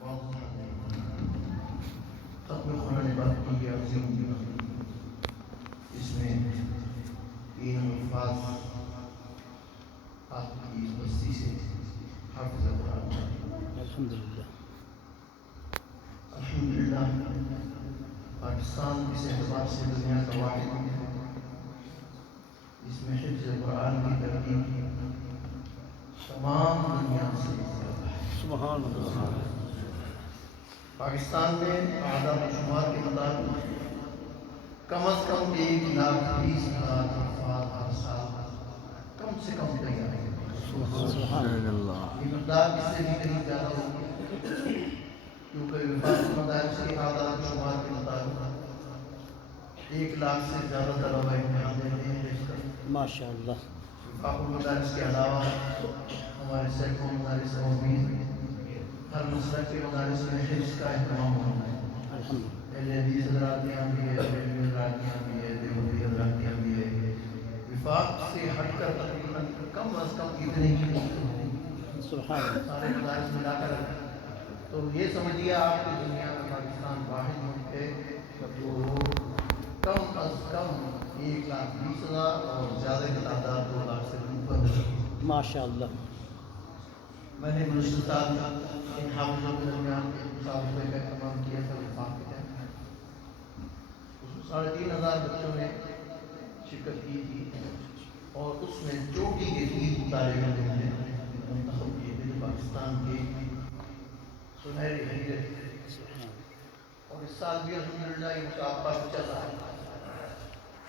ختم قرآن پاک کی یہ عظیم اس میں تین الفاظ آپ کی بستی سے حافظ قرآن الحمدللہ الحمدللہ پاکستان اس اعتبار سے دنیا کا واحد ہے اس میں حفظ قرآن کی ترتیب تمام دنیا سے زیادہ ہے۔ سبحان اللہ۔ پاکستان میں اعداد و شمار کے مطابق کم از کم 1,20,000 افراد ہر سال کم سے کم تیار ہیں۔ سبحان اللہ۔ یہ مقدار اس سے بھی کہیں زیادہ ہوگی کیونکہ وفاقی مدارس کے اعداد و شمار کے مطابق 1,00,000 سے زیادہ طلبہ امتحان دیتے ہیں۔ ماشاء اللہ۔ وفاقی مدارس کے علاوہ ہمارے سینکڑوں مدارس موجود ہیں۔ ہر مسلک کے مدارس میں حفظ کا اہتمام ہونا ہے۔ اہل حدیث حضرات کے یہاں بھی ہے، بریلوی حضرات کے یہاں بھی ہے، دیوبندی حضرات کے یہاں بھی ہے۔ وفاق سے ہٹ کر تقریباً کم از کم اتنے ہی سبحان اللہ۔ سارے مدارس ملا کر تو یہ سمجھیے آپ کی دنیا میں پاکستان واحد ملک ہے جو کم از کم 1,20,000 اور زیادہ کی تعداد 2,00,000 سے اوپر ہے۔ ماشاء اللہ۔ میں نے گزشتہ سال ان حافظوں کے درمیان مسابقے کا اہتمام کیا تھا وفاق کے تحت۔ اس میں 3,500 بچوں نے شرکت کی تھی اور اس میں چوٹی کے 3 طالب علم نے منتخب کیے تھے جو پاکستان کے سنہری ہیرے تھے۔ اور اس سال بھی الحمدللہ یہ مسابقہ چل رہا ہے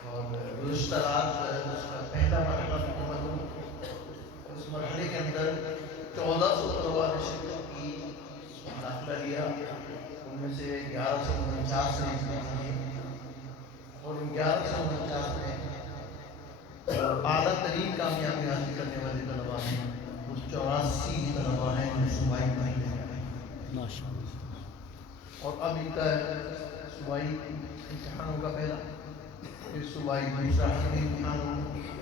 اور گزشتہ رات اس کا پہلا مرحلہ مکمل ہوا۔ اس مرحلے کے اندر 1,400 طلباء نے شرکت کی، داخلہ لیا۔ ان میں سے 1,149 نے امتحان دیے اور ان 1,149 میں اعلیٰ ترین کامیابی حاصل کرنے والے طلباء ہیں اس 84 طلباء ہیں جو صوبائی مہینے میں آئے۔ ماشاء اللہ۔ اور اب ان کا صوبائی امتحان ہوگا پہلا، پھر صوبائی دوسرا امتحان ہوگا،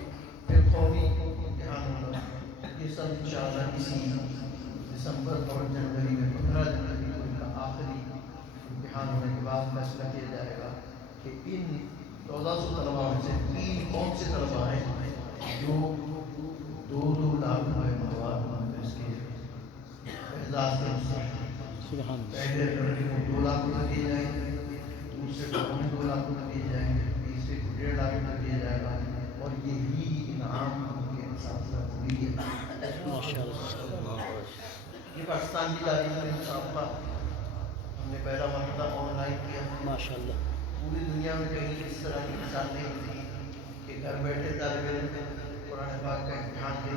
پھر قومی امتحان ہوگا۔ یہ سب انشاءاللہ اسی دسمبر اور جنوری میں 15 جنوری کو ان کا آخری امتحان ہونے کے بعد فیصلہ کیا جائے گا کہ ان 1,400 طلباء میں سے 3 کون سے طلباء ہیں جو 2 لاکھ روپے مواد اس کے اعزاز کے سبحان اللہ۔ پہلے لڑکے کو 2 لاکھ روپے دیے جائیں گے، دوسرے کو 2 لاکھ روپے دیے جائیں گے، تیسرے کو 1.5 لاکھ روپے دیا جائے گا اور یہی انعام ان کے اساتذہ کو دیا جائے گا۔ ماشاء اللہ۔ یہ پاکستان کی تاریخ میں مسابقہ ہم نے پہلا مرتبہ آن لائن کیا۔ ماشاء اللہ۔ پوری دنیا میں کہیں اس طرح کی مثال نہیں تھی کہ گھر بیٹھے طالب علم قرآن پاک کا امتحان دے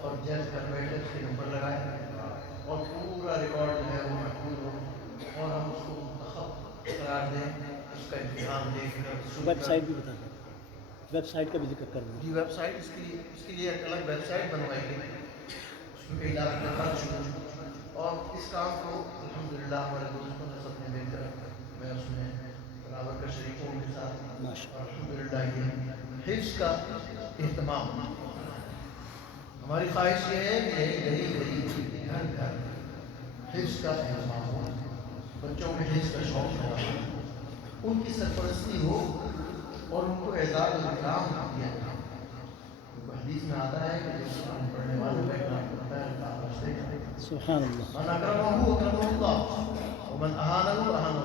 اور جج گھر بیٹھے اس کے نمبر لگائے اور پورا ریکارڈ جو ہے وہ محفوظ ہو اور ہم اس کو منتخب قرار دیں، اس کا امتحان دیکھ کر۔ ویب سائٹ بھی بتا دیں، ویب سائٹ کا بھی ذکر کرنا۔ جی ویب سائٹ اس کے لیے ایک الگ ویب سائٹ بنوائی گئی، اس میں کئی لاکھ روپے خرچ ہوئے اور اس کام کو الحمدللہ ہمارے دوستوں نے سب نے مل کر میں اس میں برابر کا شریک ہوں ان کے ساتھ اور الحمدللہ یہ حفظ کا اہتمام۔ ہماری خواہش یہ ہے کہ گلی گلی گھر گھر حفظ کا اہتمام ہو، بچوں میں حفظ کا شوق پیدا ہو، ان کی سرپرستی ہو اور ان کو اعزاز و اکرام دیا جائے۔ حدیث میں آتا ہے کہ جو قرآن پڑھنے والوں کا اکرام کرتا ہے اللہ رشتے کرے گا۔ سبحان اللہ۔ من اکرمہ اکرمہ اللہ ومن اہانہ اہانہ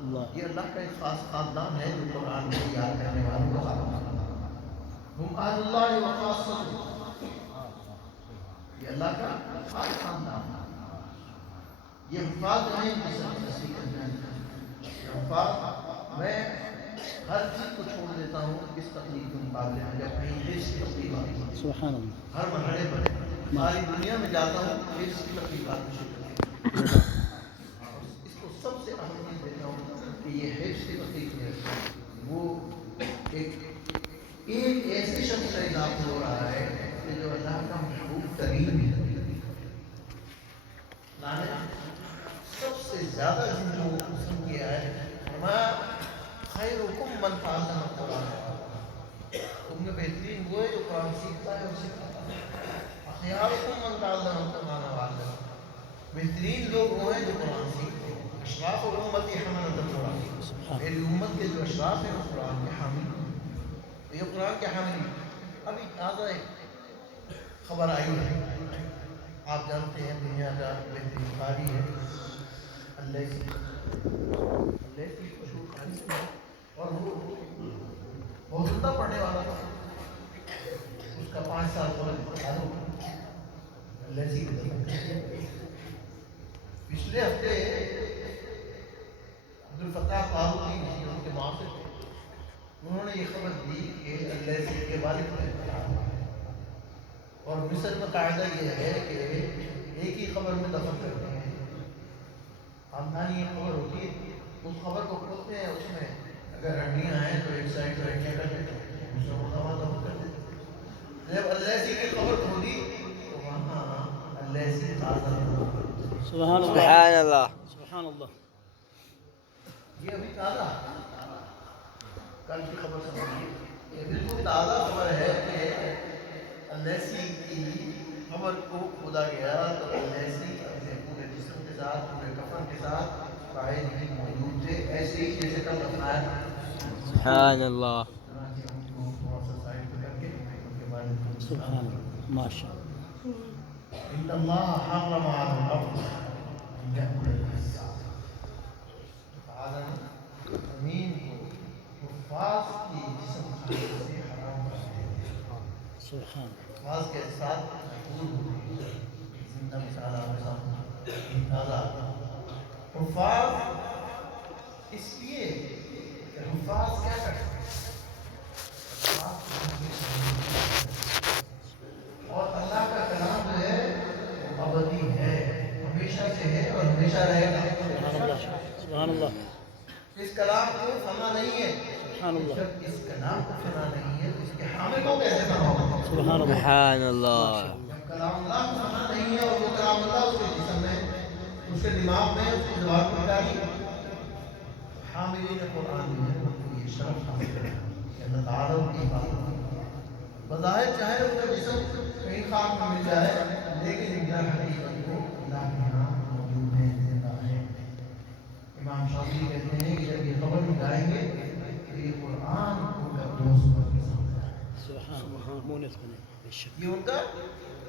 اللہ۔ یہ اللہ کا ایک خاص خاندان ہے جو قرآن کو یاد کرنے والوں کو خاص ہم اہل اللہ و خاصۃ، یہ اللہ کا خاص خاندان ہے۔ یہ حفاظ ہیں جس کی تصدیق کرنا ہے حفاظ۔ میں ہر چیز کو چھوڑ دیتا ہوں اس تقریب کے مقابلے میں جب کہیں حفظ کی تقریب آتی ہے، سبحان اللہ۔ ہر مرحلے پر ساری دنیا میں جاتا ہوں حفظ کی تقریبات میں شرکت کرتا ہوں اور اس کو سب سے اہم چیز دیتا ہوں کہ یہ حفظ کی تقریب ہے وہ ایک ایسے شخص کا اضافہ ہو رہا ہے کہ جو اللہ کا محبوب ترین ہے۔ اللہ نے سب سے زیادہ جن لوگوں کو پسند کیا ہے فرمایا خیرکم من تعلم القرآن، تم میں بہترین وہ ہے جو قرآن سیکھتا ہے اور سکھاتا ہے۔ اخیارکم من تعلم القرآن وعلمہ، بہترین لوگ وہ ہیں جو قرآن سیکھتے ہیں. اشراف امتی حملۃ القرآن. میری امت کے جو اشراف ہیں وہ قرآن کے حامل ہیں. یہ قرآن کے حامل ہیں. ابھی تازہ ایک خبر آئی ہے. آپ جانتے ہیں دنیا کا بہترین قاری ہے اللیثی. اللیثی مشہور قاری ہے اور وہ بہت زندہ پڑھنے والا تھا. اس کا 5 سال قبل انتقال ہو گیا. اللیثی پچھلے ہفتے عبدالفتاح فاروقی جو ان کے معاصر تھے انہوں نے یہ خبر دی کہ اللیثی کے والد کا انتقال ہوا ہے. اور مصر میں قاعدہ یہ ہے کہ ایک ہی خبر میں دفن کرتے ہیں. خاندانی ایک خبر ہوتی ہے اس خبر کو کھولتے ہیں اس میں اگر ہڈیاں ہیں تو ایک سائڈ سے ہڈیاں کر دیتے ہیں دوسرا مقامات دفن کر دیتے ہیں. جب اللیثی کی خبر کھولی تو وہاں اللیثی تازہ ہوا. سبحان اللہ سبحان اللہ. سبحان اللہ. یہ ابھی تازہ کل کی خبر سمجھیے. یہ بالکل تازہ خبر ہے کہ اللیثی کی خبر کو کھودا گیا تو اللیثی اپنے پورے جسم کے ساتھ پورے کفن کے ساتھ قائد ہی موجود تھے ایسے ہی جیسے کل دفنایا تھا. سبحان اللہ. چنانچہ ان کو تھوڑا سا سائڈ پہ کر کے ان کے بارے میں سبحان اللہ ماشاء اللہ. ان اللہ حرم علی الارض ان یأکل الانسان. تعالیٰ نے زمین کو حفاظ کی جسم کھانے سے حرام کر دیا. سبحان حفاظ کے ساتھ محفوظ ہوتی ہے. زندہ مثال آپ کے سامنے تازہ. حفاظ اس لیے کہ حفاظ کیا کرتے ہیں اور اللہ کا کلام جو ہے وہ ابدی ہے ہمیشہ سے ہے اور ہمیشہ رہے گا. سبحان اللہ. اس کلام کو فنا نہیں ہے. سبحان اللہ. جب اس کلام کو فنا نہیں ہے تو اس کے حامل کو کیسے فنا ہوگا؟ سبحان اللہ. سبحان اللہ. جب کلام اللہ کو فنا نہیں ہے اور وہ کلام اللہ اس کے جسم میں اس کے دماغ میں اس کی زبان پر جاری حاملین قرآن جو ہے ان کو یہ شرف حاصل ہے کہ اللہ تعالیٰ ان کی حفاظت کرے. بظاہر چاہے ان کا جسم کہیں خاک میں مل جائے لیکن ان کا حقیقت کو اللہ کے یہاں موجود ہے زندہ ہے. امام شافعی کہتے ہیں کہ جب یہ خبر نکالیں گے تو یہ قرآن ان کا دوست بن کے سامنے آئے گا. سبحان اللہ. مونس بنے بے شک. یہ ان کا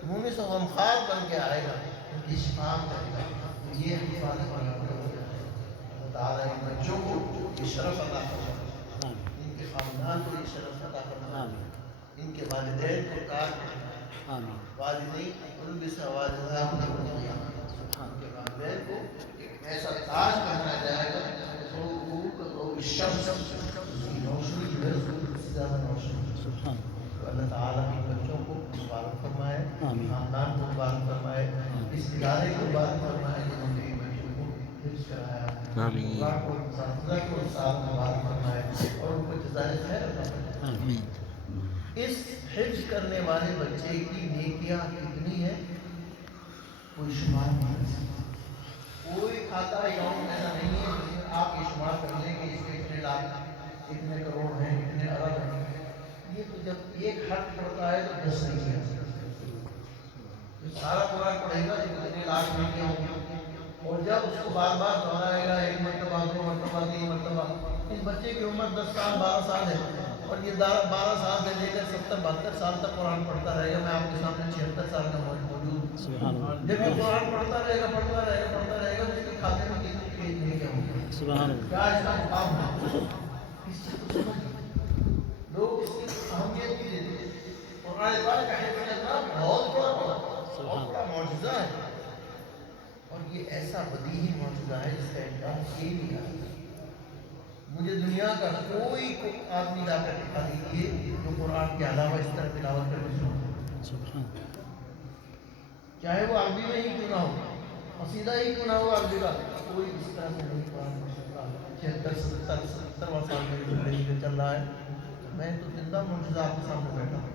مونس و غمخوار بن کے آئے گا. ان کی شفاعت کرے گا. تو یہ حفاظت والا اللہ تعالیٰ ان بچوں کو یہ شرف عطا فرمائے. آمین ان کے خاندان کو یہ شرف عطا فرمائے. آمین ان کے والدین کو کار آمین. والدین ان کے والدہ ان کے والدین کو ایک ایسا تاج پہنایا جائے گا تو الشمس کی روشنی جو ہے اس سے زیادہ روشنی. سبحان تو اللہ تعالیٰ ان بچوں کو مبارک فرمائے. آمین. خاندان کو مبارک فرمائے. اس ادارے کو مبارک فرمائے جنہوں نے ان بچوں کو حفظ کرایا. آمین. اللہ کو اساتذہ کو ساتھ مبارک فرمائے اور ان کو جزائے خیر عطا فرمائے. آمین. اس حفظ کرنے والے بچے کی نیکیاں کتنی ہیں کوئی شمار نہیں کر سکتا. کوئی کھاتا اکاؤنٹ ایسا نہیں ہے جس میں آپ یہ شمار کر لیں کہ اس کے اتنے لاکھ اتنے کروڑ ہیں اتنے ارب ہیں. یہ تو جب ایک حرف پڑتا ہے تو 10 نہیں کیا سارا قرآن پڑھے گا تو اتنے لاکھ نہیں کیا ہوں گے. اور جب اس کو بار بار دہرائے گا ایک مرتبہ 2 مرتبہ 3 مرتبہ. اس بچے کی عمر 10 سال 12 سال ہے اور یہ 12 سال سے لے کر 70 72 سال تک قرآن پڑھتا رہے گا. میں آپ کے سامنے 76 سال کا موجود ہوں. سبحان اللہ. جب یہ قرآن پڑھتا رہے گا پڑھتا رہے گا پڑھتا رہے گا تو اس کے کھاتے میں کتنی کھیت نہیں کیا ہوں. سبحان اللہ. کیا اس کا مقام ہے اس چیز کو سمجھ لوگ اس کی اہمیت بھی دیتے ہیں. قرآن پاک کا حفظ کرنا بہت بڑا معجزہ ہے اور یہ ایسا بدیہی معجزہ ہے جس کا انکار کیے نہیں جا سکتا. مجھے دنیا کا کوئی آدمی لا کر دکھا دیجیے جو قرآن کے علاوہ اس طرح تلاوت کر کے سنتا سبحان چاہے وہ عربی میں ہی کیوں نہ ہو قصیدہ ہی کیوں نہ ہو عربی کا کوئی اس طرح سے نہیں قرآن پڑھ سکتا. 76 70 سال میری زندگی میں چل رہا ہے. میں تو زندہ معجزہ آپ کے سامنے بیٹھا ہوں.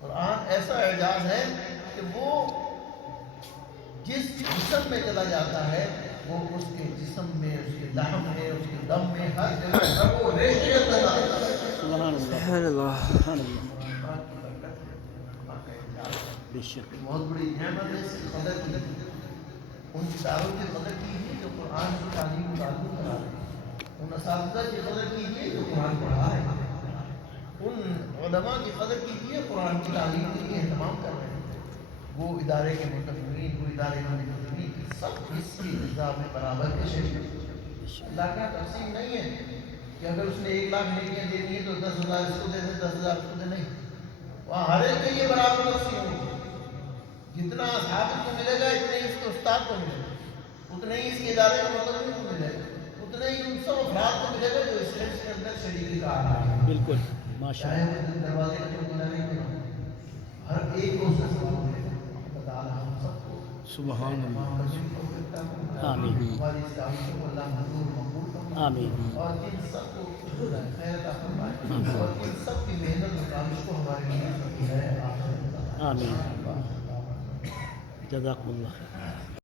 قرآن ایسا اعجاز ہے کہ وہ جس جسم میں چلا جاتا ہے وہ اس کے جسم میں اس کے لحم میں اس کے دم میں ہر جگہ رگ و ریشے تک سبحان اللہ. سبحان اللہ. سبحان اللہ. بے شک. بہت بڑی نعمت ہے اس کی قدر کی. اداروں کی قدر کیجیے جو قرآن کی تعلیم کو لاگو کرا رہے ہیں، ان اساتذہ کی قدر کیجیے جو قرآن پڑھا رہے ہیں، ان علماء کی قدر کیجیے قرآن کی تعلیم کے لیے اہتمام کر رہے ہیں۔ وہ ادارے کے منتظمین، وہ ادارے کے منتظمین سب اس کی نظام میں برابر کے شریک ہیں۔ اللہ کا تقسیم نہیں ہے کہ اگر اس نے 1 لاکھ نیکیاں دینی ہے تو 10,000 اس کو دے دے، 10,000 اس کو دے، نہیں، وہاں ہر ایک کے لیے برابر تقسیم ہوگی۔ جتنا حافظ کو ملے گا اتنے ہی اس کے استاد کو ملے گا، اتنے ہی اس کے ادارے کے مطلب کو ملے گا، اتنے ہی ان سب افراد کو ملے گا جو اس کے اندر شریکی کا آ رہا ہے۔ بالکل ماشاء چاہے اللہ وہ دروازے کا چوکیدار نہیں کیوں، ہر ایک کو اس سے سوال ملے گا۔ اللہ تعالیٰ ہم سب کو سبحان اللہ آمین ہماری اس دعوت کو اللہ منظور مقبول فرمائے، آمین اور ان سب کو خیر عطا فرمائے، اور ان سب کی محنت و کاوش کو ہمارے لیے ذخیرہ ہے آخرت۔ آمین جزاک اللہ۔